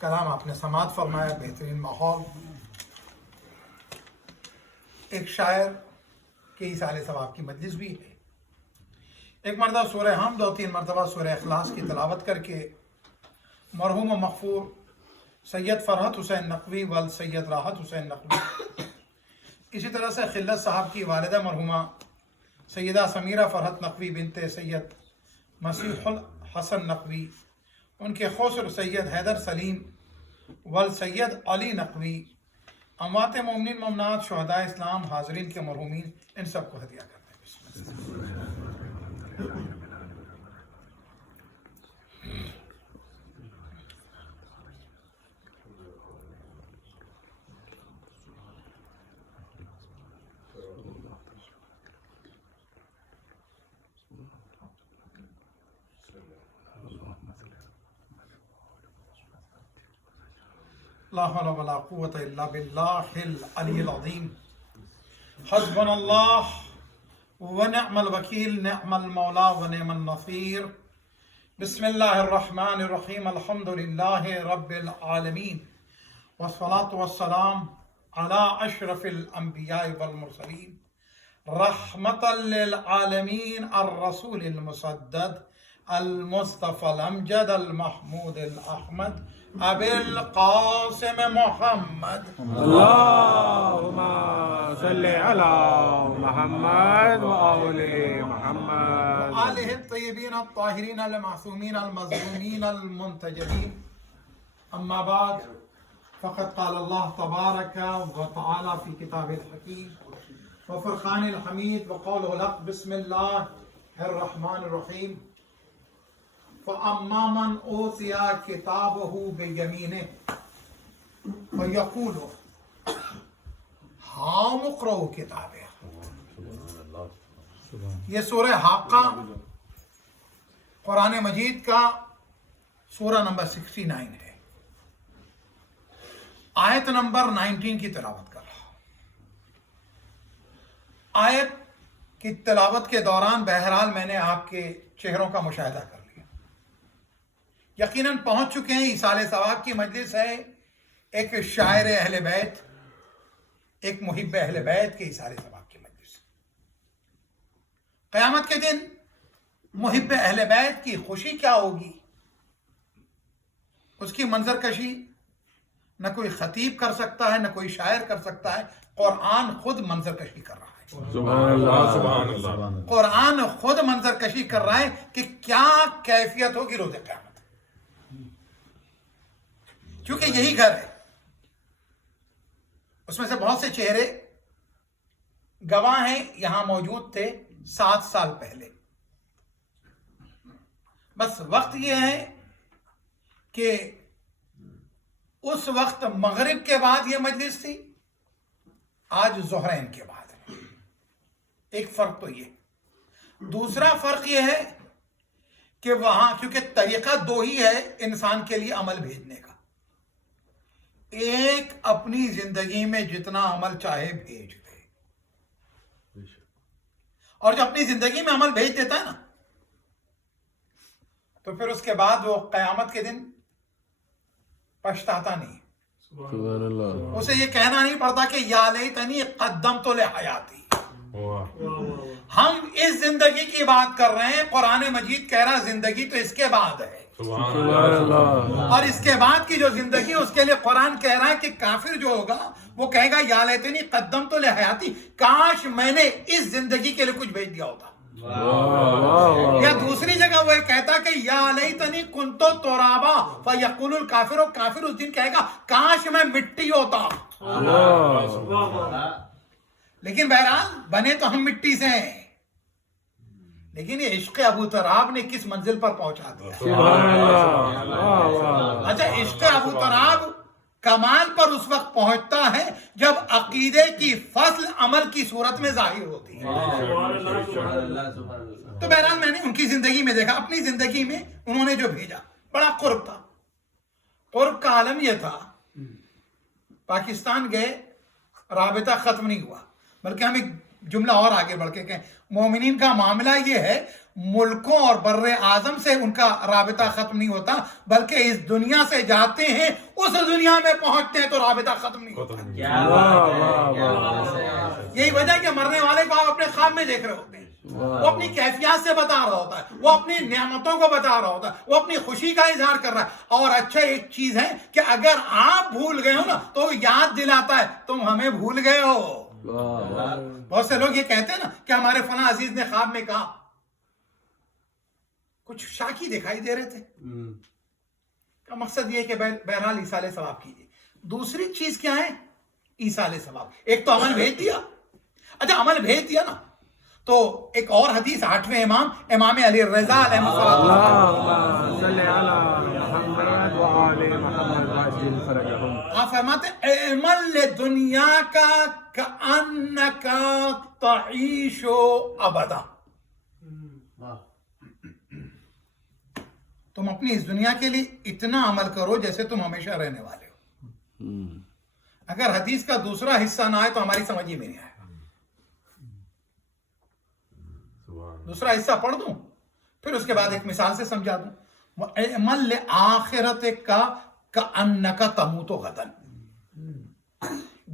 کلام آپ نے سماعت فرمایا، بہترین ماحول، ایک شاعر کے ایصال ثواب کی مجلس بھی ہے۔ ایک مرتبہ سورہ حمد اور 3 مرتبہ سورہ اخلاص کی تلاوت کر کے مرحوم و مغفور سید فرحت حسین نقوی وال سید راحت حسین نقوی، اسی طرح سے خلت صاحب کی والدہ مرحومہ سیدہ سمیرہ فرحت نقوی بنت سید مسیح الحسن نقوی، ان کے خسر سید حیدر سلیم وال سید علی نقوی، اموات مومنین مومنات شہداء اسلام حاضرین کے مرحومین، ان سب کو ہدیہ کرتے ہیں۔ بسم اللہ۔ لا حول ولا قوة الا باللہ العلی العظیم، حسبنا اللہ ونعم الوکیل، نعم المولا ونعم النصیر۔ بسم اللہ الرحمن الرحیم، الحمد للہ رب العالمین، والصلاة والسلام علی اشرف الانبیاء والمرسلین، رحمتا للعالمین، الرسول المسدد المصطفى الامجد المحمود الاحمد ابی القاسم محمد، اللهم صل على محمد وآل محمد آلہ الطیبین الطاہرین المعصومین المظلومین المنتجبین، اما بعد فقد قال اللہ تبارک و تعالی فی کتاب الحکیم وفرقان الحمید وقوله الحق، بسم اللہ الرحمن الرحیم۔ فَأَمَّا مَنْ أُوتِيَ كِتَابَهُ بِيَمِينِهِ فَيَقُولُ هَاؤُمُ اقْرَءُوا كِتَابِيَهْ۔ یہ سورہ حاقہ قرآن مجید کا سورہ نمبر 69 ہے، آیت نمبر 19 کی تلاوت کر رہا ہوں۔ آیت کی تلاوت کے دوران بہرحال میں نے آپ کے چہروں کا مشاہدہ کر لیا، یقیناً پہنچ چکے ہیں۔ ایصال ثواب کی مجلس ہے، ایک شاعر اہل بیت، ایک محب اہل بیت کے ایصال ثواب کی مجلس۔ قیامت کے دن محب اہل بیت کی خوشی کیا ہوگی، اس کی منظر کشی نہ کوئی خطیب کر سکتا ہے، نہ کوئی شاعر کر سکتا ہے، قرآن خود منظر کشی کر رہا ہے۔ سبحان اللہ، سبحان اللہ۔ قرآن خود منظر کشی کر رہا ہے کہ کیا کیفیت ہوگی روز قیامت، کیونکہ یہی گھر ہے۔ اس میں سے بہت سے چہرے گواہ ہیں، یہاں موجود تھے 7 سال پہلے۔ بس وقت یہ ہے کہ اس وقت مغرب کے بعد یہ مجلس تھی، آج ظہرین کے بعد ہے۔ ایک فرق تو یہ۔ دوسرا فرق یہ ہے کہ وہاں کیونکہ طریقہ 2 ہی ہے انسان کے لیے عمل بھیجنے کا، ایک اپنی زندگی میں جتنا عمل چاہے بھیج دے، اور جو اپنی زندگی میں عمل بھیج دیتا ہے نا، تو پھر اس کے بعد وہ قیامت کے دن پچھتاتا نہیں، سبحان اللہ۔ اسے یہ کہنا نہیں پڑتا کہ یا لیتنی قدمت لحیاتی۔ ہم اس زندگی کی بات کر رہے ہیں، قرآن مجید کہہ رہا زندگی تو اس کے بعد ہے، سبحان اللہ۔ اور اس کے بعد کی جو زندگی اس کے لیے قرآن کہہ رہا ہے کہ کافر جو ہوگا وہ کہے گا یا لیتنی قدمت لحیاتی، کاش میں نے اس زندگی کے لیے کچھ بھیج دیا ہوتا۔ یا دوسری جگہ وہ کہتا کہ یا لیتنی کنت ترابا فیقول الکافر، کافر اس دن کہے گا کاش میں مٹی ہوتا۔ لیکن بہرحال بنے تو ہم مٹی سے ہیں، لیکن یہ عشق ابو تراب نے کس منزل پر پہنچا دیا۔ سبحان اللہ۔ اچھا، عشق ابو تراب کمال پر اس وقت پہنچتا ہے جب عقیدے کی فصل عمل کی صورت میں ظاہر ہوتی ہے۔ تو بہرحال میں نے ان کی زندگی میں دیکھا، اپنی زندگی میں انہوں نے جو بھیجا بڑا قرب تھا۔ قرب کا عالم یہ تھا، پاکستان گئے، رابطہ ختم نہیں ہوا، بلکہ ہم ایک جملہ اور آگے بڑھ کے کہیں، مومنین کا معاملہ یہ ہے ملکوں اور بر اعظم سے ان کا رابطہ ختم نہیں ہوتا، بلکہ اس دنیا سے جاتے ہیں اس دنیا میں پہنچتے ہیں تو رابطہ ختم نہیں ہوتا۔ یہی وجہ کہ مرنے والے کو آپ اپنے خواب میں دیکھ رہے ہوتے ہیں، وہ اپنی کیفیات سے بتا رہا ہوتا ہے، وہ اپنی نعمتوں کو بتا رہا ہوتا ہے، وہ اپنی خوشی کا اظہار کر رہا ہے۔ اور اچھا ایک چیز ہے کہ اگر آپ بھول گئے ہو نا تو یاد دلاتا ہے تم ہمیں بھول گئے ہو۔ بہت سے لوگ یہ کہتے ہیں نا کہ ہمارے فلاں عزیز نے خواب میں کہا، کچھ شاکی دکھائی دے رہے تھے، کا مقصد یہ ہے کہ بہرحال ایصال ثواب کیجیے۔ دوسری چیز کیا ہے ایصال ثواب؟ ایک تو عمل بھیج دیا، اچھا عمل بھیج دیا نا تو ایک اور حدیث 8ویں امام علی رضا علیہ السلام آپ فرماتے ہیں اعمل لدنیا کا کأنکا تعیش ابدا، تم اپنی اس دنیا کے لیے اتنا عمل کرو جیسے تم ہمیشہ رہنے والے ہو۔ اگر حدیث کا دوسرا حصہ نہ آئے تو ہماری سمجھ ہی میں نہیں آئے۔ دوسرا حصہ پڑھ دوں پھر اس کے بعد ایک مثال سے سمجھا دوں۔ اعمل لآخرتک کأنک تموت غدا،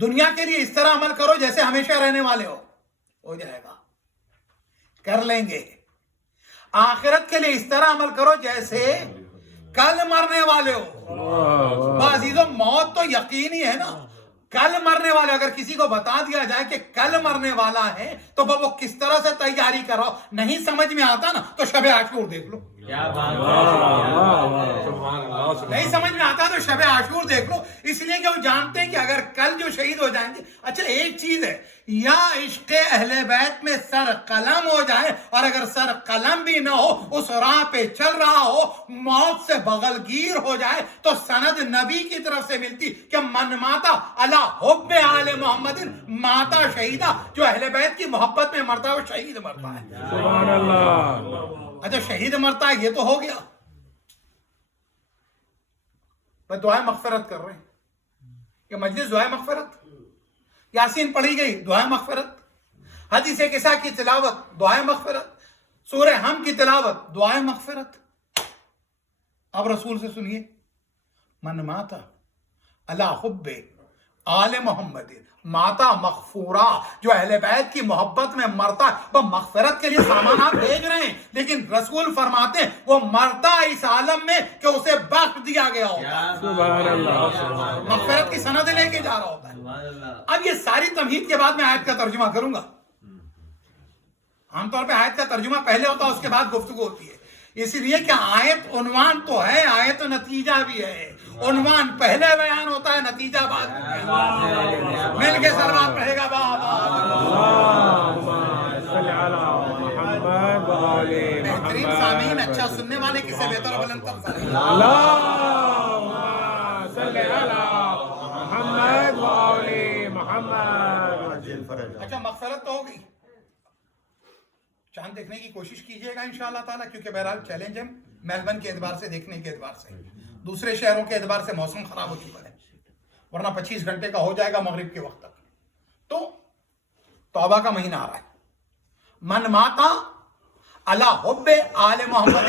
دنیا کے لیے اس طرح عمل کرو جیسے ہمیشہ رہنے والے ہو جائے گا، کر لیں گے۔ آخرت کے لیے اس طرح عمل کرو جیسے کل مرنے والے ہو۔ عزیزوں موت تو یقینی ہے نا، کل مرنے والے، اگر کسی کو بتا دیا جائے کہ کل مرنے والا ہے تو وہ کس طرح سے تیاری کرو، نہیں سمجھ میں آتا نا تو شب عاشور دیکھ لو، نہیں سمجھ میں آتا تو شب عاشور دیکھ لو، اس لیے کہ وہ جانتے ہیں کہ اگر کل جو شہید ہو جائیں گے۔ اچھا ایک چیز ہے، یا عشق اہل بیت میں سر قلم ہو جائے، اور اگر سر قلم بھی نہ ہو، اس راہ پہ چل رہا ہو، موت سے بغل گیر ہو جائے تو سند نبی کی طرف سے ملتی کہ من ماتا علی حب آل محمد ماتا شہیدہ، جو اہل بیت کی محبت میں مرتا ہے وہ شہید مرتا ہے۔ سبحان اللہ۔ اچھا شہید مرتا ہے یہ تو ہو گیا، بس دعائیں مغفرت کر رہے ہیں، یہ مجلس دعائیں مغفرت، یاسین پڑھی گئی دعائیں مغفرت، حدیث قصہ کی تلاوت دعائیں مغفرت، سورہ ہم کی تلاوت دعائیں مغفرت۔ اب رسول سے سنیے، من ماتا علی حب آل محمد ماتا مغفورا، جو اہل بیت کی محبت میں مرتا ہے وہ مغفرت کے لیے سامان آپ بھیج رہے ہیں، لیکن رسول فرماتے ہیں وہ مرتا اس عالم میں کہ اسے بخش دیا گیا ہوتا ہے، سبحان اللہ۔ مغفرت کی سند لے کے جا رہا ہوتا ہے۔ اب یہ ساری تمہید کے بعد میں آیت کا ترجمہ کروں گا۔ عام طور پہ آیت کا ترجمہ پہلے ہوتا ہے اس کے بعد گفتگو ہوتی ہے، اس لیے کہ آیت عنوان تو ہے، آیت نتیجہ بھی ہے، عنوان پہلے بیان ہوتا ہے، نتیجہ بعد میں۔ مل کے سلوات پڑھے گا بابا۔ بہترین سامعین، اچھا سننے والے کس سے بہتر بلند تر سر۔ اللہم صلی علی محمد و آل محمد۔ اچھا مغفرت تو ہوگی، چاند دیکھنے کی کوشش کیجئے گا انشاءاللہ تعالیٰ، کیونکہ بہرحال چیلنج ہے میلبرن کے اعتبار سے، دیکھنے کے اعتبار سے، دوسرے شہروں کے اعتبار سے موسم خراب ہو چکا ہے، ورنہ 25 گھنٹے کا ہو جائے گا مغرب کے وقت تک۔ تو توبہ کا مہینہ آ رہا ہے، من ماتا علی حب آل محمد،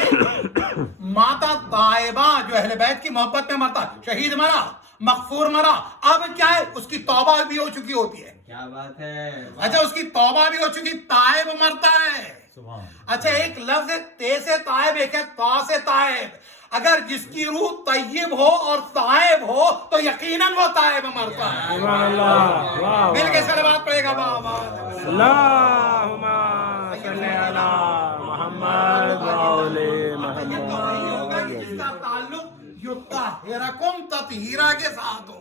ماتا طائبہ جو اہل بیت کی محبت میں مرتا ہے، شہید مرا، مغفور مرا، اب کیا ہے اس کی توبہ بھی ہو چکی ہوتی ہے۔ کیا بات ہے، اچھا اس کی توبہ بھی ہو چکی، تائب مرتا ہے۔ اچھا ایک لفظ ہے تے سے تائب، ایک ہے تا سے تائب، اگر جس کی روح طیب ہو اور تائب ہو تو یقیناً وہ تائب مرتا ہے۔ سبحان اللہ۔ مل کے صلوات پڑھے گا بابا۔ اللہم صلی علی محمد و آل یہ محمد۔ تو وہی ہوگا کہ جس کا تعلق یطہرکم تطہیرا کے ساتھ ہو۔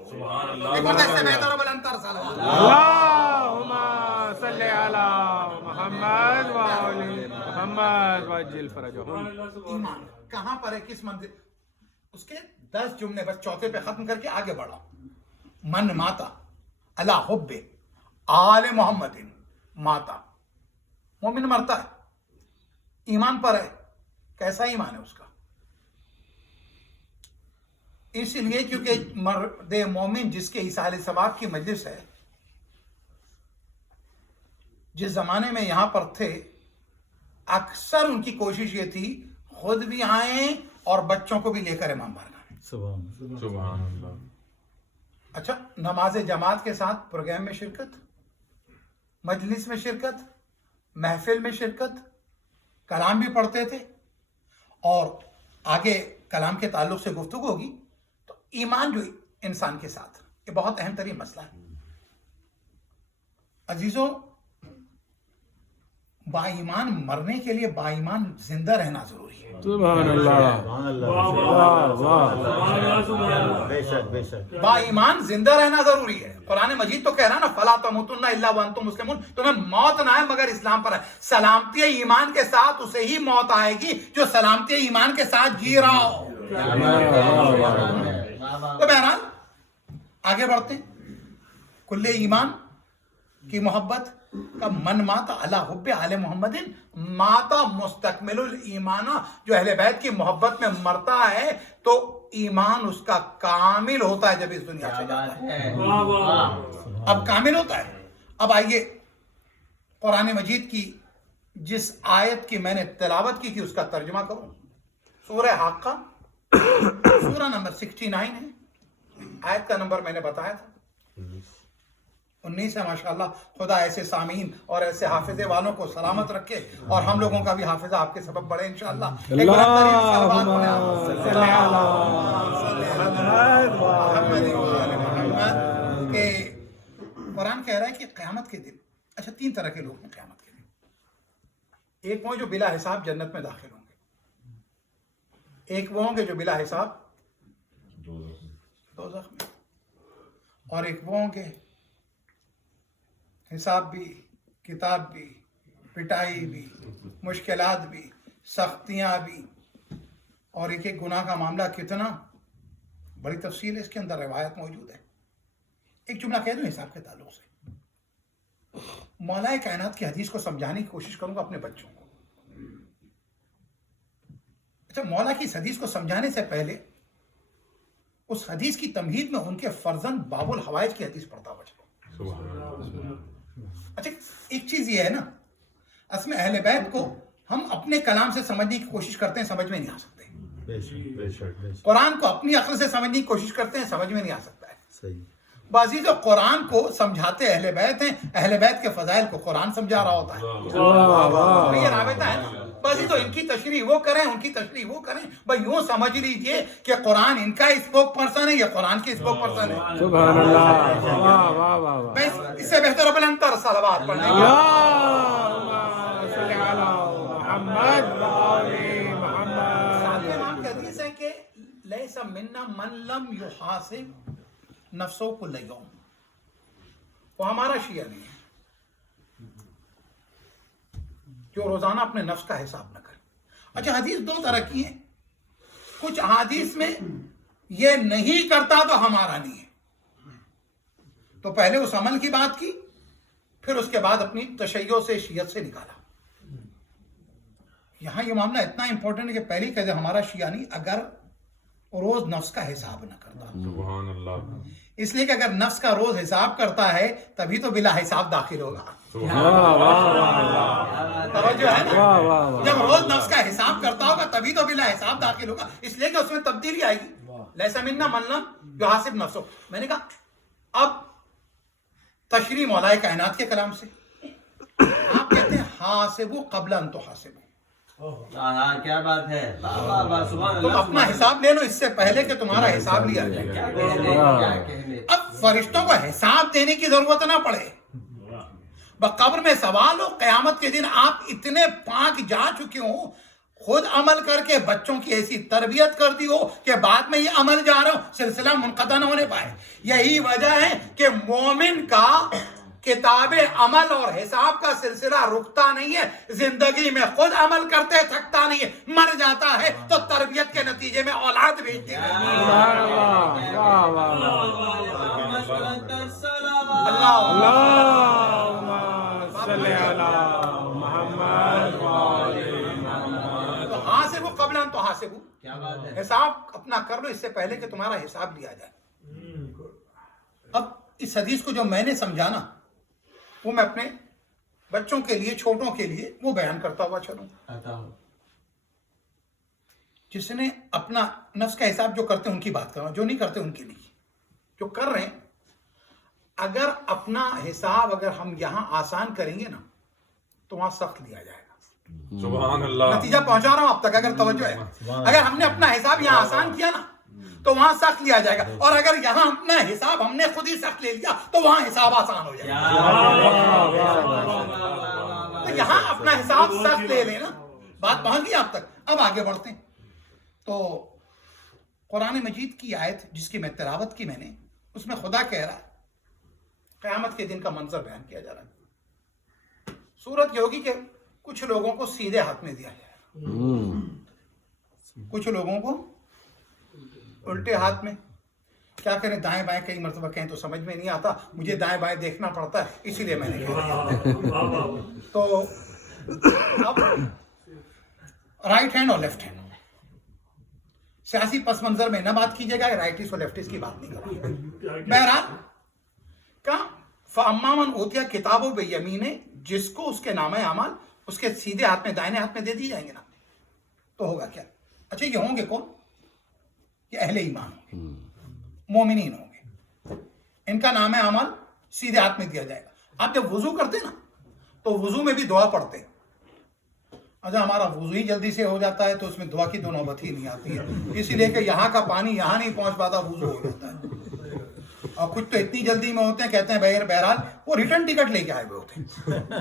ایک مرتبہ اس سے بہتر و بلند تر صلوات۔ اللہم صلی علی محمد و آل محمد وعجل فرجہم۔ ایمان کہاں پر ہے، کس منزل، اس کے 10 جملے بس چوتھے پہ ختم کر کے آگے بڑھا۔ من ماتا علی حب آل محمد ماتا، مومن مرتا ہے ایمان پر ہے، کیسا ایمان ہے اس کا؟ اس لیے کیونکہ مرد مومن جس کے ایصال ثواب کی مجلس ہے، جس زمانے میں یہاں پر تھے اکثر ان کی کوشش یہ تھی خود بھی آئیں اور بچوں کو بھی لے کر امام بارگاہ میں. سبحان اللہ. اچھا، نماز جماعت کے ساتھ پروگرام میں شرکت، مجلس میں شرکت، محفل میں شرکت، کلام بھی پڑھتے تھے، اور آگے کلام کے تعلق سے گفتگو ہوگی. تو ایمان جو انسان کے ساتھ، یہ بہت اہم ترین مسئلہ ہے. عزیزوں، با ایمان مرنے کے لیے با ایمان زندہ رہنا ضروری ہے. سبحان اللہ. واہ واہ. بے شک بے شک. با ایمان زندہ رہنا ضروری ہے. قرآن مجید تو کہہ رہا نا فلا تموتن الا وانتم مسلمون، تمہیں موت نہ آئے مگر اسلام پر ہے. سلامتی ایمان کے ساتھ اسے ہی موت آئے گی جو سلامتی ایمان کے ساتھ جی رہا ہو. تو بہرحال آگے بڑھتے ہیں. کل ایمان کی محبت کا من ماتا علی حب آل محمد ماتا مستکمل الایمان، جو اہل بیت کی محبت میں مرتا ہے تو ایمان اس کا کامل ہوتا ہے جب اس دنیا سے جاتا ہے. اب کامل ہوتا ہے. اب آئیے قرآن مجید کی جس آیت کی میں نے تلاوت کی تھی اس کا ترجمہ کروں. سورہ حاقہ سورہ نمبر 69 ہے. آیت کا نمبر میں نے بتایا تھا 19 ہے. ماشاءاللہ خدا ایسے سامعین اور ایسے حافظے والوں کو سلامت رکھے اور ہم لوگوں کا بھی حافظہ آپ کے سبب بڑھے انشاءاللہ. کہ قرآن کہہ رہا ہے کہ قیامت کے دن، اچھا 3 طرح کے لوگ ہیں قیامت کے دن. ایک وہ جو بلا حساب جنت میں داخل ہوں گے، ایک وہ ہوں گے جو بلا حساب دوزخ میں، اور ایک وہ ہوں گے حساب بھی، کتاب بھی، پٹائی بھی، مشکلات بھی، سختیاں بھی، اور ایک ایک گناہ کا معاملہ کتنا بڑی تفصیل ہے اس کے اندر، روایت موجود ہے. ایک جملہ کہہ دوں حساب کے تعلق سے. مولا کائنات کی حدیث کو سمجھانے کی کوشش کروں گا اپنے بچوں کو. اچھا، مولا کی اس حدیث کو سمجھانے سے پہلے اس حدیث کی تمہید میں ان کے فرزند باب الحوائج کی حدیث پڑھتا ہوا چلو. اچھا، ایک چیز یہ ہے نا، اصل میں اہل بیت کو ہم اپنے کلام سے سمجھنے کی کوشش کرتے ہیں، سمجھ میں نہیں آ سکتے. بے شک بے شک بے شک. قرآن کو اپنی عقل سے سمجھنے کی کوشش کرتے ہیں، سمجھ میں نہیں آ سکتا ہے. صحیح. بازی جو قرآن کو سمجھاتے اہل بیت ہیں، اہل بیت کے فضائل کو قرآن سمجھا رہا ہوتا ہے. یہ رابطہ ہے نا. بازی تو ان کی تشریح وہ کریں، ان کی تشریح وہ کریں. بھائی یوں سمجھ لیجئے کہ قرآن ان کا اسپوک پرسن ہے یا قرآن کے اسپوک پرسن ہے. سبحان اللہ. واہ واہ واہ. بس اس سے بہتر بلندر صلوات پڑھنے کی. اللہم صلی علی محمد و آل محمد. ساتھ امام کی حدیث ہے کہ لیس منا من لم یحاسب نفسو کل یوم، وہ ہمارا شیعہ نہیں ہے جو روزانہ اپنے نفس کا حساب نہ کرے. اچھا، حدیث 2 طرح کی ہیں. کچھ حدیث میں یہ نہیں کرتا تو ہمارا نہیں ہے، تو پہلے اس عمل کی بات کی، پھر اس کے بعد اپنی تشیع سے شیعت سے نکالا. یہاں یہ معاملہ اتنا امپورٹنٹ ہے کہ پہلے کہتے ہمارا شیعہ نہیں اگر روز نفس کا حساب نہ کرتا. سبحان اللہ. اس لیے کہ اگر نفس کا روز حساب کرتا ہے تبھی تو بلا حساب داخل ہوگا. توجہ ہے نا؟ جب روز نفس کا حساب کرتا ہوگا تبھی تو بلا حساب داخل ہوگا. اس لیے کہ اس میں تبدیلی آئے گی. لیسا منا من لم یحاسب نفسو. میں نے کہا اب تشریح مولا کائنات کے کلام سے آپ کہتے ہیں حاسبو قبل ان تحاسبو. کیا بات ہے. تم اپنا حساب لے لو اس سے پہلے کہ تمہارا حساب لیا جائے. اب فرشتوں کو حساب دینے کی ضرورت نہ پڑے. قبر میں سوال ہو، قیامت کے دن آپ اتنے پاک جا چکے ہوں، خود عمل کر کے بچوں کی ایسی تربیت کر دی ہو کہ بعد میں یہ عمل جا رہا ہو، سلسلہ منقطع نہ ہونے پائے. یہی وجہ ہے کہ مومن کا کتاب عمل اور حساب کا سلسلہ رکتا نہیں ہے. زندگی میں خود عمل کرتے تھکتا نہیں ہے، مر جاتا ہے تو تربیت کے نتیجے میں اولاد بھیجتے ہیں. تو حاسبو قبل ان تحاسبو، حساب اپنا کر لو اس سے پہلے کہ تمہارا حساب لیا جائے. اب اس حدیث کو جو میں نے سمجھانا وہ میں اپنے بچوں کے لیے چھوٹوں کے لیے وہ بیان کرتا ہوا چلوں. جس نے اپنا نفس کا حساب جو کرتے ہیں ان کی بات کر رہا ہوں, جو نہیں کرتے ان کی نہیں. جو کر رہے ہیں اگر اپنا حساب اگر ہم یہاں آسان کریں گے نا تو وہاں سخت لیا جائے گا. سبحان اللہ. نتیجہ پہنچا رہا ہوں آپ تک اگر توجہ ہے. اگر ہم نے اپنا حساب یہاں آسان کیا نا تو وہاں سخت لیا جائے گا, اور اگر یہاں اپنا حساب ہم نے خود ہی سخت لے لیا تو وہاں حساب آسان ہو جائے گا. تو یہاں اپنا حساب سخت لے لینا. بات پہنچ گئی آپ تک. اب آگے بڑھتے ہیں. تو قرآن مجید کی آیت جس کی میں تلاوت کی میں نے, اس میں خدا کہہ رہا ہے قیامت کے دن کا منظر بیان کیا جا رہا ہے. صورت یہ ہوگی کہ کچھ لوگوں کو سیدھے ہاتھ میں دیا جائے گا, کچھ لوگوں کو الٹے ہاتھ میں. کیا کریں, دائیں بائیں کئی مرتبہ کہیں تو سمجھ میں نہیں آتا, مجھے دائیں بائیں دیکھنا پڑتا ہے اسی لیے میں نے کہا. تو اب رائٹ ہینڈ اور لیفٹ ہینڈ, سیاسی پس منظر میں نہ بات کیجیے گا, رائٹس اور لیفٹس کی بات نہیں کریں. بہرحال کہا فَأَمَّا مَنْ أُوتِيَ كِتَابَهُ بِيَمِينِهِ, جس کو اس کے نامہ اعمال اس کے سیدھے ہاتھ میں دائیں ہاتھ میں دے دی جائیں گے نا, تو ہوگا کیا؟ اچھا یہ ہوں گے کون؟ یہ اہل ایمان ہوں گے, مومنین ہوں گے. ان کا نامہ اعمال سیدھے ہاتھ میں دیا جائے گا. آپ جب وضو کرتے نا تو وضو میں بھی دعا پڑھتے. اچھا ہمارا وضو ہی جلدی سے ہو جاتا ہے تو اس میں دعا کی تو نوبت ہی نہیں آتی ہے, اسی لیے کہ یہاں کا پانی یہاں نہیں پہنچ پاتا, وضو ہو جاتا ہے. اور کچھ تو اتنی جلدی میں ہوتے ہیں, کہتے ہیں بہرحال وہ ریٹرن ٹکٹ لے کے آئے ہوئے ہوتے ہیں.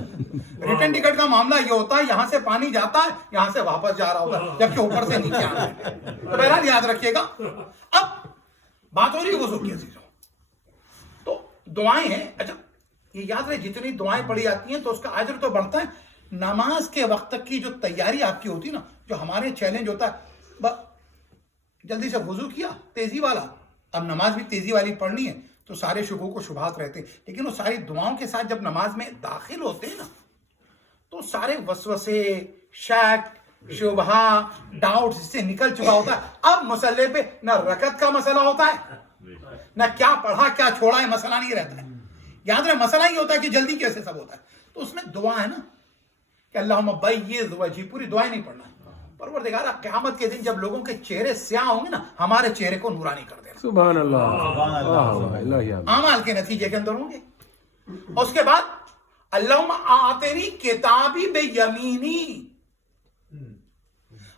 ریٹرن ٹکٹ کا معاملہ یہ ہوتا ہے یہاں سے پانی جاتا ہے, یہاں سے واپس جا رہا ہوتا ہے, جبکہ اوپر سے نیچے آنا ہے. تو بہرحال یاد رکھیے گا. اب بات ہو رہی ہے وضو کی عزیزوں, تو دعائیں ہیں. اچھا یہ یاد رہے جتنی دعائیں پڑھی جاتی ہیں تو اس کا اجر تو بڑھتا ہے. نماز کے وقت تک کی جو تیاری آپ کی ہوتی ہے نا, جو ہمارے چیلنج ہوتا ہے, جلدی سے وضو کیا تیزی والا, اب نماز بھی تیزی والی پڑھنی ہے تو سارے شکوک و شبہات رہتے ہیں, لیکن وہ ساری دعاؤں کے ساتھ جب نماز میں داخل ہوتے ہیں نا تو سارے وسوسے, شک, شبہ, ڈاؤٹ اس سے نکل چکا ہوتا ہے. اب مسئلے پہ نہ رکعت کا مسئلہ ہوتا ہے, نہ کیا پڑھا کیا چھوڑا ہے, مسئلہ نہیں رہتا ہے. یاد رہے مسئلہ ہی ہوتا ہے کہ جلدی کیسے سب ہوتا ہے. تو اس میں دعا ہے نا کہ اللہم بیض وجہی, پوری دعائیں نہیں پڑھنا ہے. پروردگارہ قیامت کے دن جب لوگوں کے چہرے سیاہ ہوں گے نا, ہمارے چہرے کو نورانی کر دینا. سبحان اللہ. اعمال کے نتیجے کے اندر ہوں گے. اور اس کے بعد اللہم آتنی کتابی بیمینی,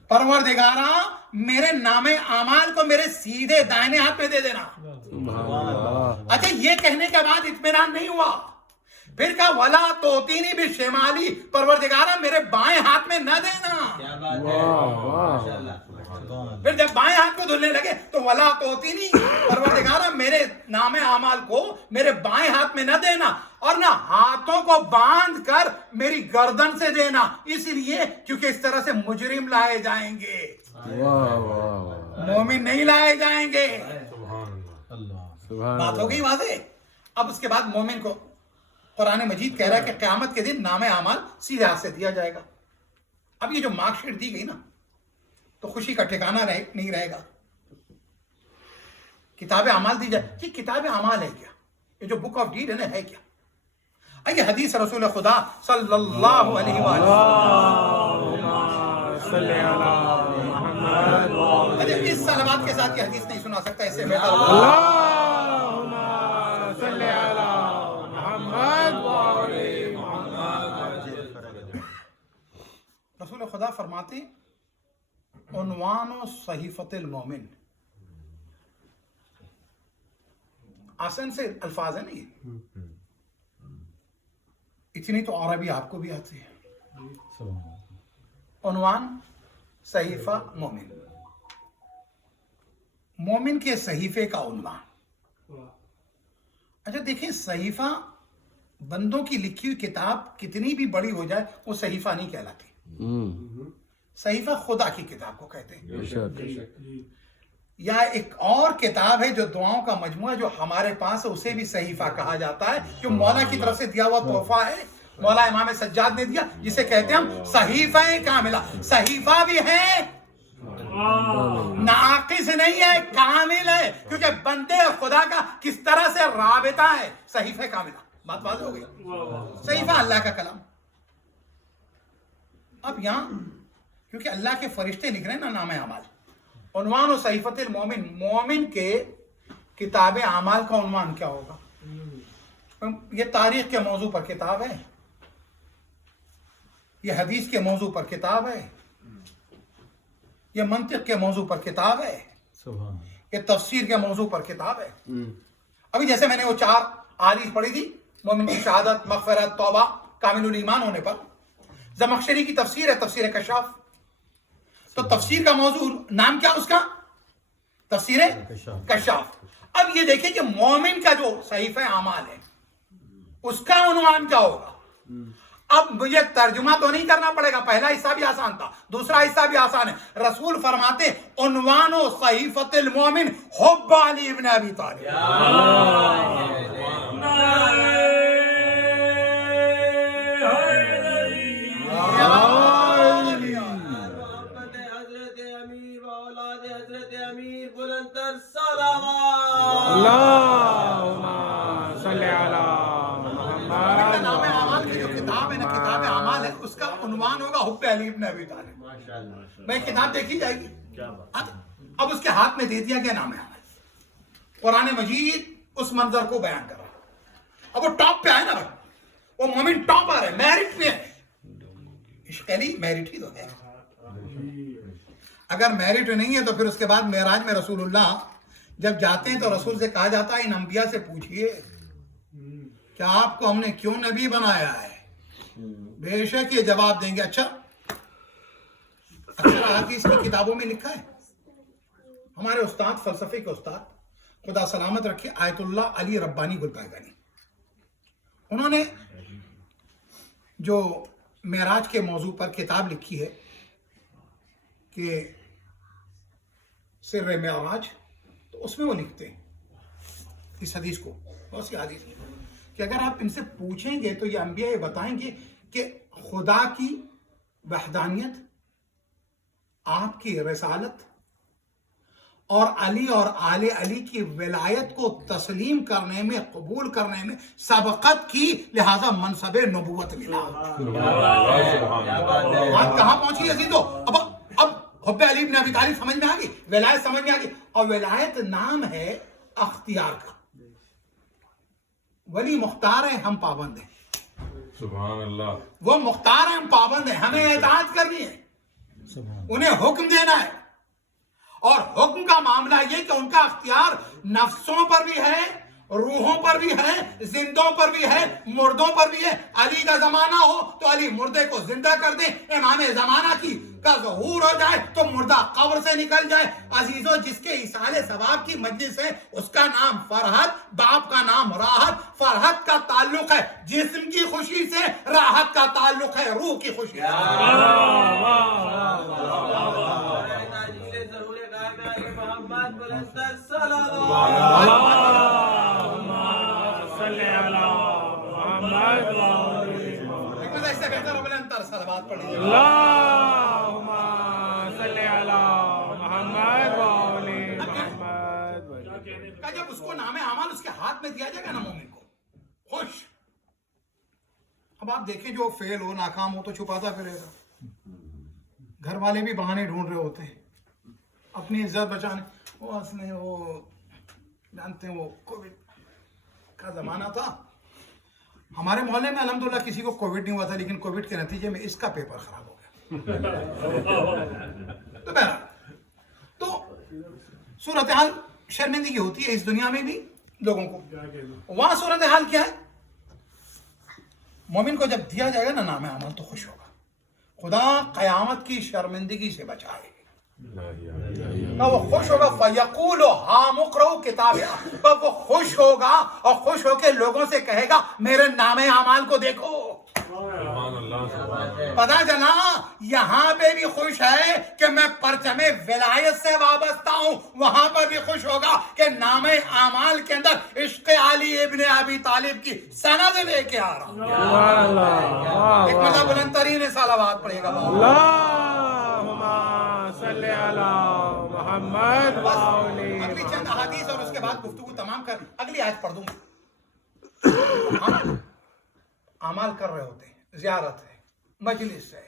پروردگارہ میرے نام اعمال کو میرے سیدھے دائنے ہاتھ میں دے دینا. اچھا یہ کہنے کے بعد اطمینان نہیں ہوا, پھر کہا ولا توتینی بشمالی, پروردگارہ میرے بائیں ہاتھ میں نہ دینا. پھر جب بائیں ہاتھ کو دھلنے لگے تو ولا توتینی, پروردگارہ میرے نام اعمال کو میرے بائیں ہاتھ میں نہ دینا, اور نہ ہاتھوں کو باندھ کر میری گردن سے دینا, اس لیے کیونکہ اس طرح سے مجرم لائے جائیں گے, مومن نہیں لائے جائیں گے. بات ہو گئی واضح. اب اس کے بعد مومن کو قرآن مجید کہہ رہا ہے کہ قیامت کے دن نام اعمال سیدھے ہاتھ سے دیا جائے گا. اب یہ جو مارک شیٹ دی گئی نا تو خوشی کا ٹھکانہ نہیں رہے گا. کتاب اعمال دی جائے, یہ کتاب اعمال ہے کیا, یہ جو بک آف ڈیڈ ہے کیا؟ آئیے حدیث رسول خدا صلی اللہ علیہ وآلہ اس صلوات کے ساتھ یہ حدیث نہیں سنا سکتا, اسے بہتر رسول خدا فرماتے عنوان و صحیفت المومن. آسان سے الفاظ ہیں نا یہ, اتنی تو عربی آپ کو بھی آتی ہے. عنوان صحیفہ مومن, مومن کے صحیفے کا عنوان. اچھا دیکھیں, صحیفہ بندوں کی لکھی ہوئی کتاب کتنی بھی بڑی ہو جائے وہ صحیفہ نہیں کہلاتی. صحیفہ خدا کی کتاب کو کہتے ہیں. یا ایک اور کتاب ہے جو دعاؤں کا مجموعہ جو ہمارے پاس ہے, اسے بھی صحیفہ کہا جاتا ہے, جو مولا کی طرف سے دیا ہوا تحفہ ہے, مولا امام سجاد نے دیا, جسے کہتے ہیں ہم صحیفہ کاملہ. صحیفہ بھی ہے, ناقص نہیں ہے, کامل ہے, کیونکہ بندے خدا کا کس طرح سے رابطہ ہے. صحیفہ کاملہ, بات واضح ہو گئی. صحیفہ اللہ کا کلام, اب یہاں کیونکہ اللہ کے فرشتے لکھ رہے ہیں نا نام اعمال، عنوان و صحیفۃ المومن، مومن کے کتاب اعمال کا عنوان کیا ہوگا؟ یہ تاریخ کے موضوع پر کتاب ہے، یہ حدیث کے موضوع پر کتاب ہے، یہ منطق کے موضوع پر کتاب ہے، یہ تفسیر کے موضوع پر کتاب ہے۔ ابھی جیسے میں نے وہ 4 احادیث پڑھی تھی، مومن کی شہادت، مغفرت، توبہ، کامل الایمان ہونے پر، زمخشری کی تفسیر ہے، تفسیر کشاف۔ تو تفسیر کا موضوع نام کیا اس کا؟ تفسیر کشاف۔ اب یہ دیکھیں کہ مومن کا جو صحیفہ اعمال ہے اس کا عنوان کیا ہوگا؟ اب مجھے ترجمہ تو نہیں کرنا پڑے گا، پہلا حصہ بھی آسان تھا، دوسرا حصہ بھی آسان ہے۔ رسول فرماتے عنوان و صحیفۃ المومن حب علی ابن ابی طالب۔ اللہم صلی علی محمد۔ نام اعمال کی جو کتاب ہے نا، کتاب اعمال ہے، اس کا عنوان ہوگا حب علی ابن ابی طالب۔ بھائی کتاب دیکھی جائے گی، اب اس کے ہاتھ میں دے دیا گیا نام اعمال، قرآن مجید اس منظر کو بیان کر رہا ہے۔ اب وہ ٹاپ پہ آئے نا، وہ مومن ٹاپ آ رہے، میرٹ پہ ہے۔ عشق علی میرٹ ہی تو ہے، اگر میرٹ نہیں ہے تو پھر اس کے بعد معراج میں رسول اللہ جب جاتے ہیں تو رسول سے کہا جاتا ہے ان انبیاء سے پوچھئے کہ آپ کو ہم نے کیوں نبی بنایا ہے؟ بے شک یہ جواب دیں گے اچھا اکثر حدیث کی کتابوں میں لکھا ہے، ہمارے استاد فلسفے کے استاد خدا سلامت رکھے آیت اللہ علی ربانی گلپائگانی، انہوں نے جو معراج کے موضوع پر کتاب لکھی ہے کہ سر معراج، تو اس میں وہ لکھتے ہیں اس حدیث کو، بہت سی حدیث میں، کہ اگر آپ ان سے پوچھیں گے تو یہ انبیاء یہ بتائیں گے کہ خدا کی وحدانیت، آپ کی رسالت اور علی اور آل علی کی ولایت کو تسلیم کرنے میں، قبول کرنے میں سبقت کی، لہذا منصب نبوت ملا۔ بات کہاں پہنچی عزیزو؟ اب حب علی بن ابی طالب سمجھ میں آ گئی، ولایت سمجھ میں آ گئی، اور ولایت نام ہے اختیار کا۔ ولی مختار ہیں، ہم پابند ہیں۔ سبحان اللہ۔ وہ مختار ہیں، ہم پابند ہیں، ہمیں اطاعت کرنی ہے، انہیں حکم دینا ہے، اور حکم کا معاملہ یہ کہ ان کا اختیار نفسوں پر بھی ہے، روحوں پر بھی ہے، زندوں پر بھی ہے، مردوں پر بھی ہے۔ علی کا زمانہ ہو تو علی مردے کو زندہ کر دیں، امام زمانہ کا ظہور ہو جائے تو مردہ قبر سے نکل جائے۔ عزیزو، جس کے ایصال ثواب کی مجلس ہے اس کا نام فرحت، باپ کا نام راحت۔ فرحت کا تعلق ہے جسم کی خوشی سے، راحت کا تعلق ہے روح کی خوشی سے۔ اس سے بہتر اپنے انتر صلوات پڑھ لیجیے۔ اللہم صلی علی محمد وآل محمد۔ کہ جب اس کو نام اعمال اس کے ہاتھ میں دیا جائے گا نا مومن کو، خوش۔ اب آپ دیکھیں جو فیل ہو، ناکام ہو تو چھپاتا پھرے گا، گھر والے بھی بہانے ڈھونڈ رہے ہوتے ہیں اپنی عزت بچانے۔ وہ اس نے وہ جانتے ہیں وہ کووڈ کا زمانہ تھا، ہمارے محلے میں الحمدللہ کسی کو کووڈ نہیں ہوا تھا، لیکن کووڈ کے نتیجے میں اس کا پیپر خراب ہو گیا۔ تو بہرحال تو صورتحال شرمندگی ہوتی ہے اس دنیا میں بھی لوگوں کو، وہاں صورتحال کیا ہے؟ مومن کو جب دیا جائے گا نا نام اعمال تو خوش ہوگا، خدا قیامت کی شرمندگی سے بچائے، وہ خوش ہوگا۔ فَيَقُولُ هَا مُقْرَؤُ كِتَابِيَهْ، وہ خوش ہوگا اور خوش ہو کے لوگوں سے کہے گا میرے نام اعمال کو دیکھو۔ پتا چلا یہاں پہ بھی خوش ہے کہ میں پرچم ولایت سے وابستہ ہوں، وہاں پر بھی خوش ہوگا کہ نام اعمال کے اندر عشق علی ابن ابی طالب کی سند لے کے آ رہا ہوں۔ ایک مرتبہ بلند ترین صلوات پڑھے گا۔ اللہم صلی علی محمد وآل اگلی چند احادیث اور اس کے بعد گفتگو تمام کر اگلی آیت پڑھ دوں گا۔ ہم اعمال کر رہے ہوتے ہیں، زیارت ہے، مجلس ہے،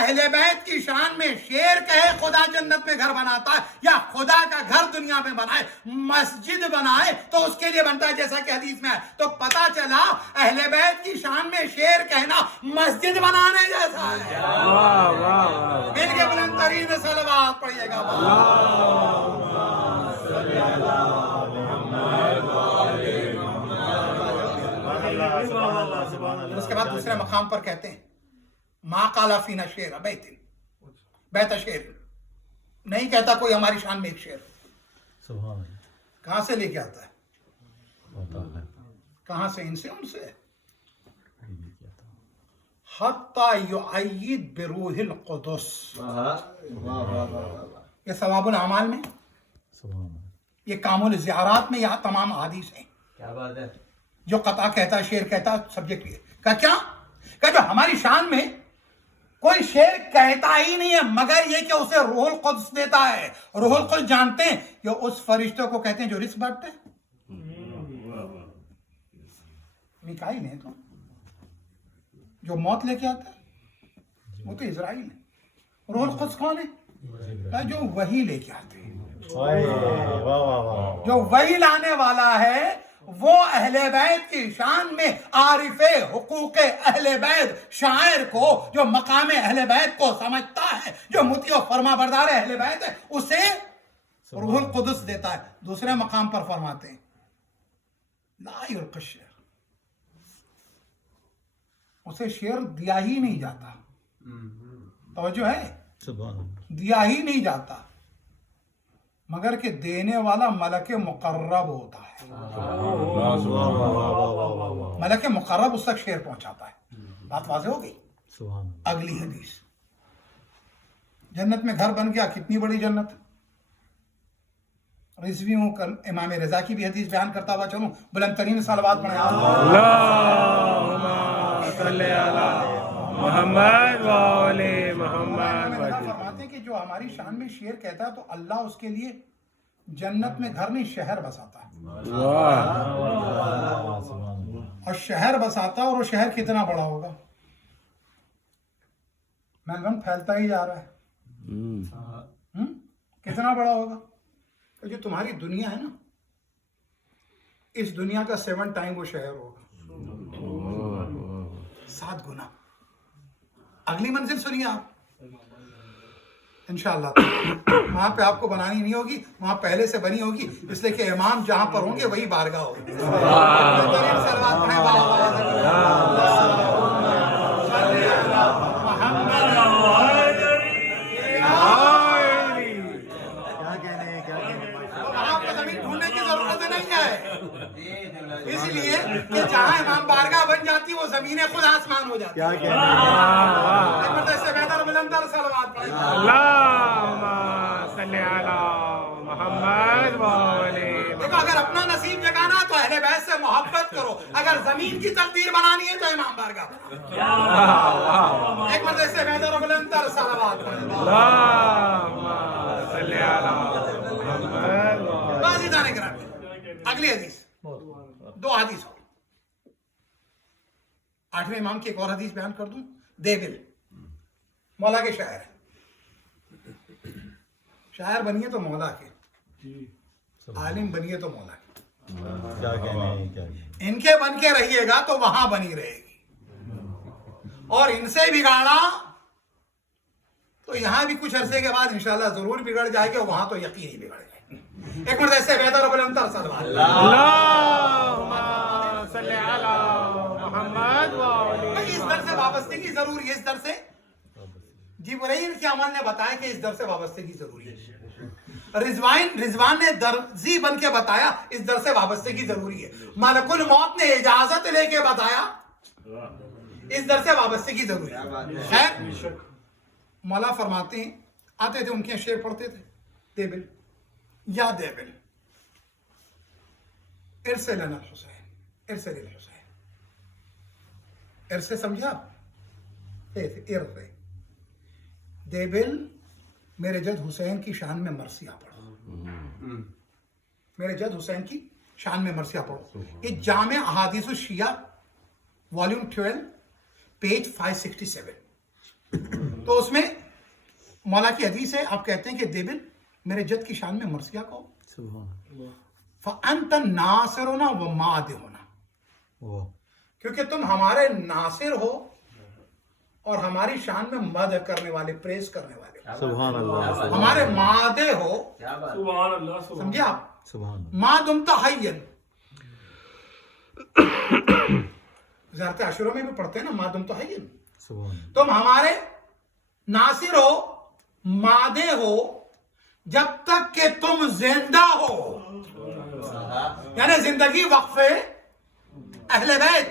اہل بیت کی شان میں شیر کہے خدا جنت میں گھر بناتا ہے یا خدا کا گھر دنیا میں بنائے مسجد بنائے تو اس کے لیے بنتا ہے جیسا کہ حدیث میں ہے. تو پتا چلا اہل بیت کی شان میں شیر کہنا مسجد بنانے جیسا ہے. واہ واہ واہ. مل کے بلند ترین صلوات پڑھیے گا. اس کے بعد دوسرے مقام پر کہتے ہیں ما قال فینا شیر بیت شیر. نہیں کہتا کوئی ہماری شان میں ایک شیر. سبحان اللہ. کہاں سے لے کے آتا ہے؟ بہت اعلیٰ. کہاں سے؟ ان سے ان سے. یہ کیا تھا؟ حتی یعید بروح القدس. یہ ثواب الاعمال میں، سبحان اللہ. یہ کامل زیارات میں، یہاں تمام احادیث ہیں. کیا بات ہے. جو قطع کہتا ہے شیر کہتا سبجیکٹ یہ کہ کیا کہ جو ہماری شان میں کوئی شیر کہتا ہی نہیں ہے مگر یہ کہ اسے روح القدس دیتا ہے. روح القدس جانتے ہیں کہ اس فرشتوں کو کہتے ہیں جو رزق بانٹتے ہیں. میکائیل ہے تو جو موت لے کے آتا ہے وہ تو اسرائیل ہے. روح القدس کون ہے؟ کہ جو وہی لے کے آتے ہیں. واہ واہ واہ. جو وہی لانے والا ہے وہ اہل بیت کی شان میں عارف حقوق اہل بیت شاعر کو جو مقام اہل بیت کو سمجھتا ہے، جو مطیع و فرما بردار اہل بیت ہے، اسے روح القدس دیتا ہے. دوسرے مقام پر فرماتے ہیں لا یلقی الشعر، اسے شعر دیا ہی نہیں جاتا. توجہ ہے؟ سبحان اللہ. دیا ہی نہیں جاتا مگر کہ دینے والا ملک مقرب ہوتا ہے. ملک مقرب اس تک شعر پہنچاتا ہے. بات واضح ہو گئی. سبحان اللہ. اگلی حدیث، جنت میں گھر بن گیا. کتنی بڑی جنت. رضوی ہوں کل امام رضا کی بھی حدیث بیان کرتا ہوا چلوں. بلند ترین صلوات پڑھیں. اللہم صلی علی محمد و آل محمد. فرماتے ہیں کہ جو ہماری شان میں شعر کہتا ہے تو اللہ اس کے لیے جنت میں گھر نہیں شہر بساتا ہے. اور شہر بساتا ہے. اور وہ شہر کتنا بڑا ہوگا؟ میلبرن پھیلتا ہی جا رہا ہے. کتنا بڑا ہوگا؟ کہ جو تمہاری دنیا ہے نا، اس دنیا کا 7 ٹائم وہ شہر ہوگا. 7 گنا. اگلی منزل سنیے آپ انشاءاللہ. وہاں پہ آپ کو بنانی نہیں ہوگی، وہاں پہلے سے بنی ہوگی، اس لیے کہ امام جہاں پر ہوں گے وہی بارگاہ ہوگی. آپ کو زمین ڈھونڈنے کی ضرورت نہیں ہے، اس لیے کہ جہاں امام بارگاہ بن جاتی وہ زمین خود آسمان ہو جاتی. اگر اپنا نصیب جگانا تو اہل بیت سے محبت کرو. اگر زمین کی تقدیر بنانی ہے تو امام بارگاہ. ایک مرتبہ سے بہتر و بلندر صلوات. اگلی حدیث 2 حدیث ہو. 8ویں امام کی ایک اور حدیث بیان کر دوں. دیبل مولا کے شاعر ہیں. شاعر بنیے تو مولا کے، عالم بنیے تو مولا کے. کیا کہنے کیا کہنے. ان کے بن کے رہیے گا تو وہاں بنی رہے گی، اور ان سے بگاڑا تو یہاں بھی کچھ عرصے کے بعد انشاءاللہ ضرور بگڑ جائے گی، اور وہاں تو یقینی بگڑ جائے گی. ایک مرتبہ سے بہتر و بلندر صلوات. اللہم صلی علی محمد و آل. اس در سے وابستگی ضروری ہے. اس در سے جبرائیل کے عمل نے بتایا کہ اس در سے وابستگی ضروری ہے. رضوان نے درزی بن کے بتایا اس در سے وابستگی ضروری ہے. ملک الموت نے اجازت لے کے بتایا اس در سے وابستگی ضروری ہے. خیر مولا فرماتے ہیں، آتے تھے ان کے شعر پڑھتے تھے. دیبل یا دیبل ارسل لنا الحسین، ارسل الحسین. ارسل سمجھا آپ؟ ارسل. دیبل میرے جد حسین کی شان میں مرثیہ پڑھو. میرے جد حسین کی شان میں مرثیہ پڑھو. یہ جامع احادیث الشیعہ والیوم 12 پیج 567. تو اس میں مولا کی حدیث ہے، آپ کہتے ہیں کہ دیبل میرے جد کی شان میں مرثیہ کو فَأَنْتَ نَاصِرُنَا وَمَادِحُنَا، کیونکہ تم ہمارے ناصر ہو اور ہماری شان میں مدح کرنے والے، پریز کرنے والے، سبحان اللہ ہمارے مادے ہو. کیا بات. سبحان اللہ سمجھے آپ؟ سبحان اللہ ما دمت حیًا، زیارت عاشورہ میں بھی پڑھتے ہیں نا ما دمت حیًا. سبحان اللہ تم ہمارے ناصر ہو، مادے ہو جب تک کہ تم زندہ ہو. یعنی زندگی وقف اہل بیت.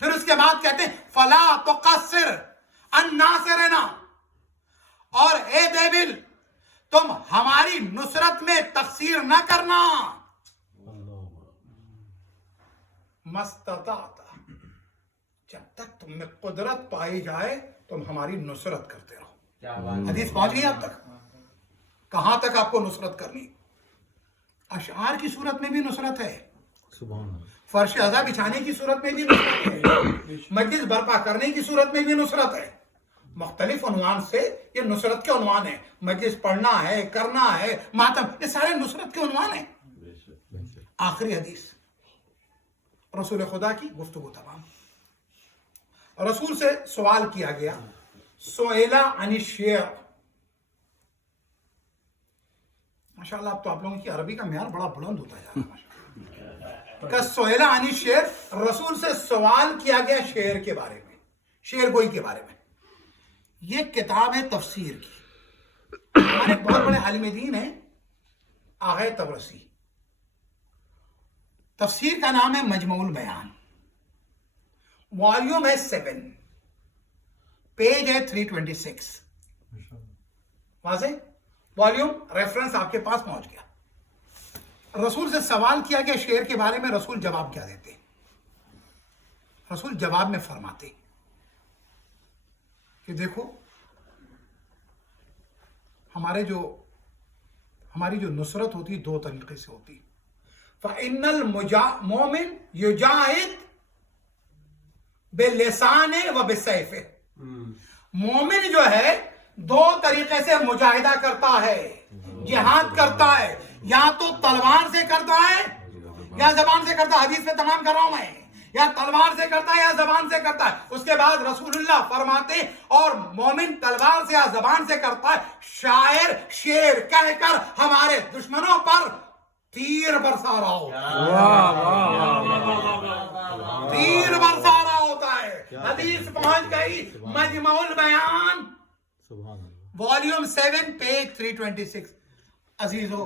پھر اس کے بعد کہتے ہیں فلا تقصر عن ناصرنا، اور اے دیبل تم ہماری نصرت میں تقصیر نہ کرنا. مستطاعت، جب تک تم میں قدرت پائی جائے تم ہماری نصرت کرتے رہو. کیا بات. حدیث پہنچ گئی آپ تک؟ کہاں تک آپ کو نصرت کرنی؟ اشعار کی صورت میں بھی نصرت ہے، سبحان اللہ فرش ازا بچھانے کی صورت میں بھی نصرت ہے، مجلس برپا کرنے کی صورت میں بھی نصرت ہے. مختلف عنوان سے یہ نصرت کے عنوان ہیں. مجلس پڑھنا ہے، کرنا ہے، ماتم، یہ سارے نصرت کے عنوان ہیں. آخری حدیث رسول خدا کی گفتگو تمام. رسول سے سوال کیا گیا، سئیلا عن الشعر. ماشاءاللہ اب تو آپ لوگوں کی عربی کا معیار بڑا بلند ہوتا جا رہا ہے. کہ سئیلا عن الشعر، رسول سے سوال کیا گیا شعر کے بارے میں، شعر گوئی کے بارے میں. یہ کتاب ہے تفسیر کی. ہمارے بہت بڑے عالم دین ہیں آغا طبرسی. تفسیر کا نام ہے مجموع البیان، والیوم ہے 7، پیج ہے 326. واضح؟ والیوم ریفرنس آپ کے پاس پہنچ گیا. رسول سے سوال کیا گیا شعر کے بارے میں. رسول جواب کیا دیتے؟ رسول جواب میں فرماتے کہ دیکھو ہماری جو نصرت ہوتی دو طریقے سے ہوتی. فَإِنَّ الْمُؤْمِنَ يُجَاهِدُ بِاللِّسَانِ وَبِالسَّيْفِ. مومن جو ہے دو طریقے سے مجاہدہ کرتا ہے، جہاد کرتا ہے. یا تو تلوار سے کرتا ہے یا زبان سے کرتا ہے. حدیث میں تمام کر رہا ہوں میں، یا تلوار سے کرتا ہے یا زبان سے کرتا ہے. اس کے بعد رسول اللہ فرماتے اور مومن تلوار سے یا زبان سے کرتا ہے. شاعر شعر کہہ کر ہمارے دشمنوں پر تیر برسا رہا ہوتا ہے، تیر برسا رہا ہوتا ہے. حدیث پہنچ گئی مجمع البیان، سبحان اللہ والیوم 7 پیج 326. عزیزو،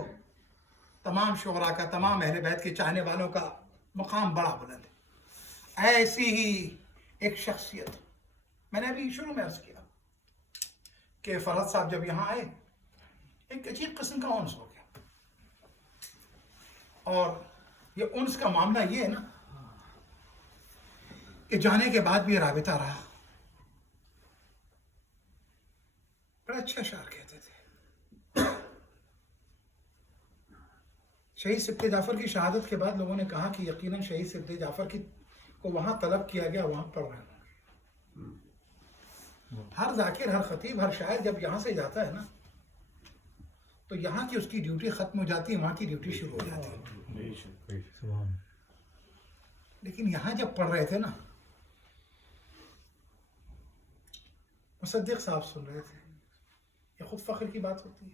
تمام شعراء کا، تمام اہل بیت کے چاہنے والوں کا مقام بڑا بلند ہے. ایسی ہی ایک شخصیت میں نے ابھی شروع میں عرض کیا کہ فرحت صاحب جب یہاں آئے ایک عجیب قسم کا انس ہو گیا. اور یہ انس کا معاملہ یہ ہے نا کہ جانے کے بعد بھی رابطہ رہا. بڑا اچھا اشعار کہتے تھے. شہید سبط جعفر کی شہادت کے بعد لوگوں نے کہا کہ یقیناً شہید سبط جعفر کو وہاں طلب کیا گیا، وہاں پڑھ رہے ہیں. ہر ذاکر، ہر خطیب، ہر شاعر جب یہاں سے جاتا ہے نا تو یہاں کی اس کی ڈیوٹی ختم ہو جاتی ہے، وہاں کی ڈیوٹی شروع ہو جاتی ہے. لیکن یہاں جب پڑھ رہے تھے نا، مصدق صاحب سن رہے تھے، یہ خود فخر کی بات ہوتی ہے.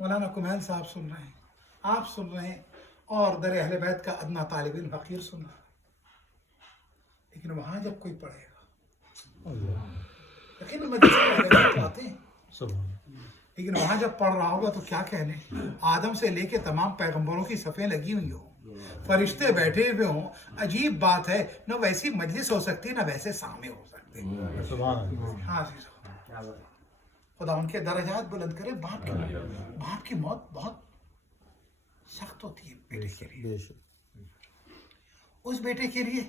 مولانا کمیل صاحب سن رہے ہیں، آپ سن رہے ہیں، اور در اہل بیت کا ادنا طالب علم فقیر سن رہا ہے. لیکن وہاں جب کوئی پڑھے گا، لیکن مدرسے میں اہل بیت آتے ہیں، لیکن وہاں جب پڑھ رہا ہوگا تو کیا کہنے، آدم سے لے کے تمام پیغمبروں کی صفیں لگی ہوئی ہوں، فرشتے بیٹھے ہوئے ہوں. عجیب بات ہے، نہ ویسی مجلس ہو سکتی نہ ویسے سامنے ہو سکتے. ہاں خدا ان کے درجات بلند کرے. باپ کی موت بہت سخت ہوتی ہے بیٹے کے لیے. اس بیٹے کے لیے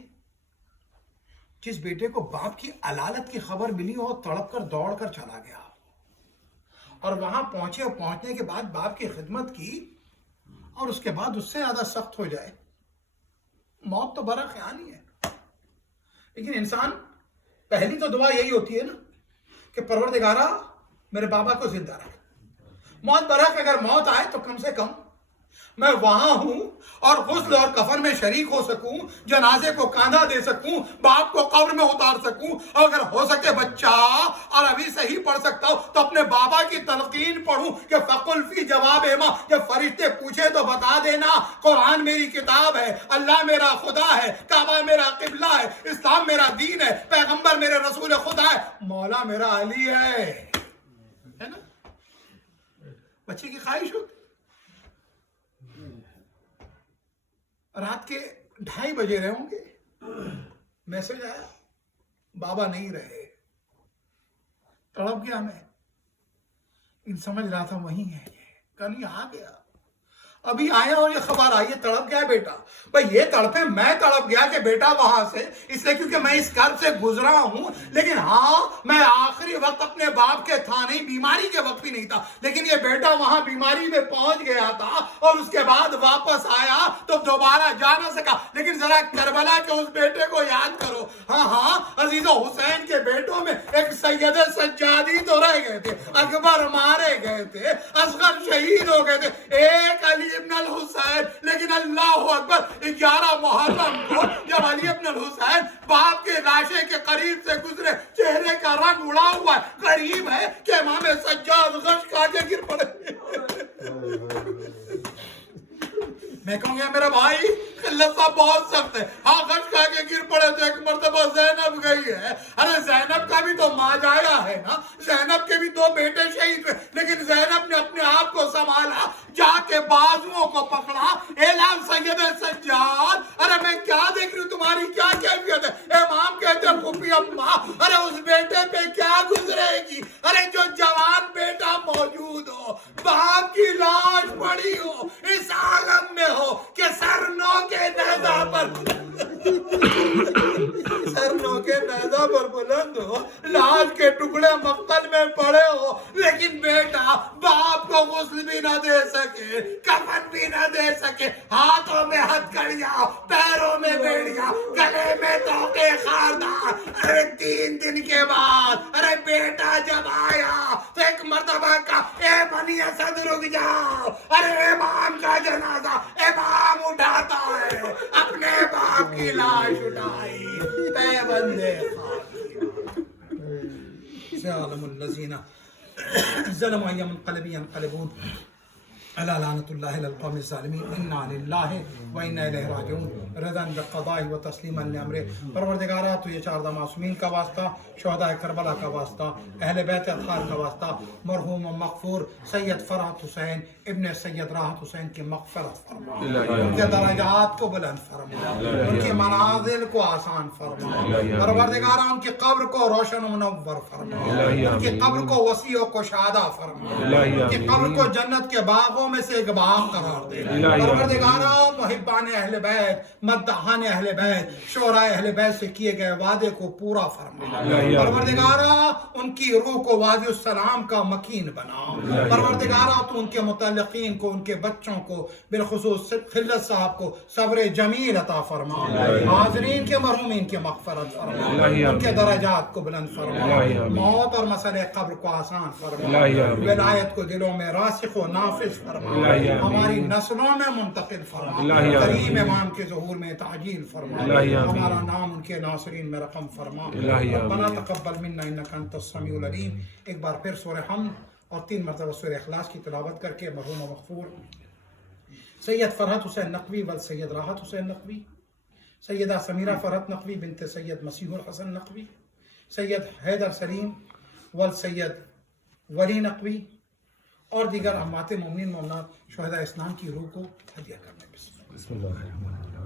جس بیٹے کو باپ کی علالت کی خبر ملی ہو، تڑپ کر دوڑ کر چلا گیا، اور وہاں پہنچے اور پہنچنے کے بعد باپ کی خدمت کی، اور اس کے بعد اس سے زیادہ سخت ہو جائے. موت تو بڑا خیال ہی ہے. لیکن انسان پہلی تو دعا یہی ہوتی ہے نا کہ پروردگارہ میرے بابا کو زندہ رکھ، موت برحق اگر موت آئے تو کم سے کم میں وہاں ہوں اور غسل اور کفن میں شریک ہو سکوں، جنازے کو کاندھا دے سکوں، باپ کو قبر میں اتار سکوں، اور اگر ہو سکے بچہ اور ابھی صحیح پڑھ سکتا ہوں تو اپنے بابا کی تلقین پڑھوں کہ فقل فی جواب ماں، جب فرشتے پوچھے تو بتا دینا قرآن میری کتاب ہے، اللہ میرا خدا ہے، کعبہ میرا قبلہ ہے، اسلام میرا دین ہے، پیغمبر میرے رسول خدا ہے، مولا میرا علی ہے نا؟ بچے کی خواہش ہوتی، رات کے 2:30 بجے رہے ہوں گے، میسج آیا بابا نہیں رہے، تڑپ گیا میں، ان سمجھ رہا تھا وہیں ہے یہ، کل یہ آ گیا، ابھی آیا اور یہ خبر آئی ہے تڑپ گیا بیٹا۔ بھئی یہ تڑپے، میں تڑپ گیا کہ بیٹا وہاں سے، اس لیے کیونکہ میں اس کرب سے گزرا ہوں، لیکن ہاں میں آخری وقت اپنے باپ کے تھا نہیں، بیماری کے وقت بھی نہیں تھا، لیکن یہ بیٹا وہاں بیماری میں پہنچ گیا تھا اور اس کے بعد واپس آیا تو دوبارہ جا نہ سکا، لیکن ذرا کربلا کے اس بیٹے کو یاد کرو۔ ہاں عزیزو، حسین کے بیٹوں میں ایک سید سجادی تو رہ گئے تھے، اکبر مارے گئے تھے، اصغر شہید ہو گئے تھے، ایک علی ابن الحسین، لیکن اللہ اکبر 11 محرم کو جب علی ابن الحسین باپ کے لاشے کے قریب سے گزرے، چہرے کا رنگ اڑا ہوا ہے، قریب ہے کہ امام سجاد غش کھا کے گر پڑے۔ میں کہوں گا میرا بھائی خلت صاحب بہت سخت ہے، ہاں غش کھا کے گر پڑے تو ایک مرتبہ زینب گئی ہے، ارے زینب کا بھی تو ماجایا ہے نا، زینب کے بھی 2 بیٹے شہید ہوئے، لیکن زینب نے اپنے آپ کو سنبھالا، جا کے بازوؤں کو پکڑا، اعلان سید سجاد، ارے میں کیا دیکھ رہی ہوں، تمہاری کیا کیفیت ہے؟ امام کہتے ہیں پھوپھی اماں، ارے اس بیٹے پہ کیا گزرے گی، ارے جو جوان بیٹا موجود ہو، باپ کی لاش پڑی ہو، اس عالم میں ہو کہ سر نو کے نیزہ پر سر نو کے نیزہ پر بلند ہو، لاش کے ٹکڑے مقتل میں پڑے ہو، لیکن بیٹا باپ کو غسل بھی نہ دے سکے، کفن بھی نہ دے سکے، ہاتھوں میں ہتھکڑیاں، پیروں میں بیڑیاں، گلے میں توقے خاردار۔ ارے 3 دن کے بعد ارے بیٹا جب آیا تو ایک مرتبہ کا اے بنی اسد رک جاؤ، ارے امام کا جنازہ امام اٹھاتا ہے، اپنے باپ کی لاش اٹھائی، پیوندے سیعلم الذین ظلموا ای منقلب ینقلبون الا لعنۃ اللہ علی القوم الظالمین انا للہ و انا الیہ راجعون رضا بالقضاء و تسلیما لامرہ۔ پروردگارہ تو یہ 4 معصومین کا واسطہ، شہداء کربلا کا واسطہ، اہل بیت اطہار کا واسطہ، مرحوم و مغفور سید فرحت حسین ابن سید راحت حسین کی مغفرت فرما، ان کے درجات کو بلند فرما، ان کی منازل کو آسان فرما، پروردگارہ ان کی قبر کو روشن و منور فرما، ان کی قبر کو وسیع و کشادہ فرما، ان کی قبر کو جنت کے باغوں میں سے ایک باغ قرار دے، پروردگارہ محبان اہل بیت، مدحان اہل بیت، شعراء اہل بیت سے کیے گئے وعدے کو پورا فرما، پروردگارہ ان کی روح کو وادی السلام کا مکین بنا، پروردگارہ تو ان کے متعلقین کو، ان کے بچوں کو، بالخصوص خلت صاحب کو صبر جمیل عطا فرما، حاضرین کے مرحومین کی مغفرت فرما، ان کے درجات کو بلند فرما، موت اور مسئلہ قبر کو آسان فرما، ولایت کو دلوں میں راسخ و نافذ فرما، ہماری نسلوں میں منتقل فرما، کریم امام کے ظہور میں تعجیل فرما، ہمارا نام ان کے ناصرین میں رقم فرما، ربنا تقبل منا انک انت السمیع العلیم۔ ایک بار پھر سورہ حمد اور 3 مرتبہ سورہ اخلاص کی تلاوت کر کے مرحوم و مغفور سید فرحت حسین نقوی ول سید راحت حسین نقوی، سیدہ سمیرہ فرحت نقوی بنت سید مسیح الحسن نقوی، سید حیدر سلیم ول سید ولی نقوی اور دیگر اموات مومنین مومنات شہداء اسلام کی روح کو ہدیہ کرنے۔ بسم اللہ۔ بسم اللہ الرحمن الرحیم۔